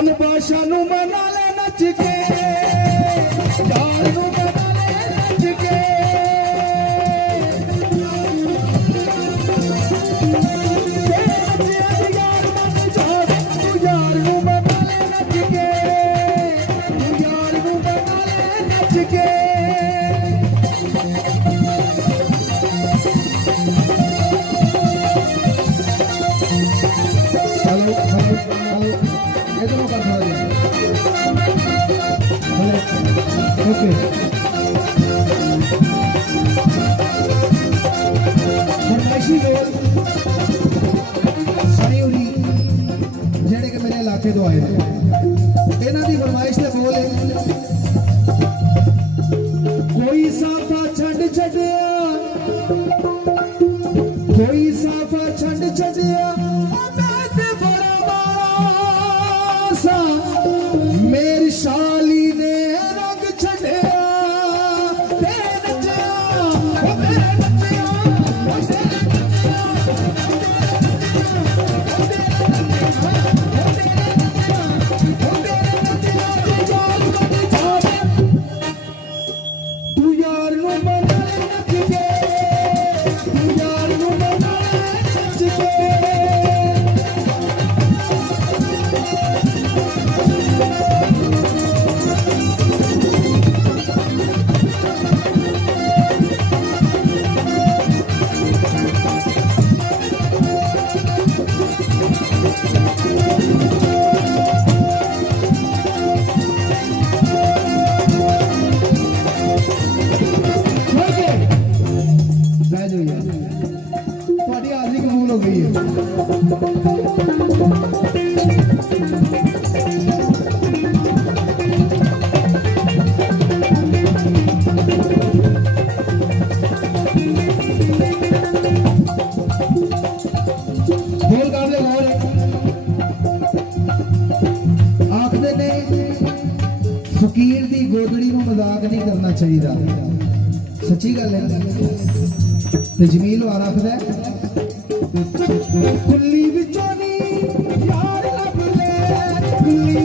चन बादशाह नू मना ले नच के यार नू मना ले नच के यार नू मना ले नच के यार नू मना ले नच के हेलो हेलो हेलो इधर का थोड़ा ओके फरमाइशी बोल सारी उरी जेड़े के मेरे इलाके तो आए थे इन्हां दी फरमाइश ते बोल है कोई साफा छंड छड़िया कोई साफा छंड छड़िया मेरी शाली ने रंग छड़िया तू यार नू मना नच के तू यार नू मना नच के ਤੁਹਾਡੀ ਹਾਜ਼ਰੀ ਕਬੂਲ ਹੋ ਗਈ ਹੈ ਬੋਲ ਕਰਦੇ ਹੋਰ ਆਖਦੇ ਨੇ ਫਕੀਰ ਦੀ ਗੋਦੜੀ ਨੂੰ ਮਜ਼ਾਕ ਨਹੀਂ ਕਰਨਾ ਚਾਹੀਦਾ ਸੱਚੀ ਗੱਲ ਹੈ ਤੇ ਜਮੀਲ ਵਾਲਾ ਆਖਦਾ ਕੁੱਲੀ ਵਿੱਚੋਂ ਨੀ ਯਾਰ ਲੱਭ ਲੈ ਕੁੱਲੀ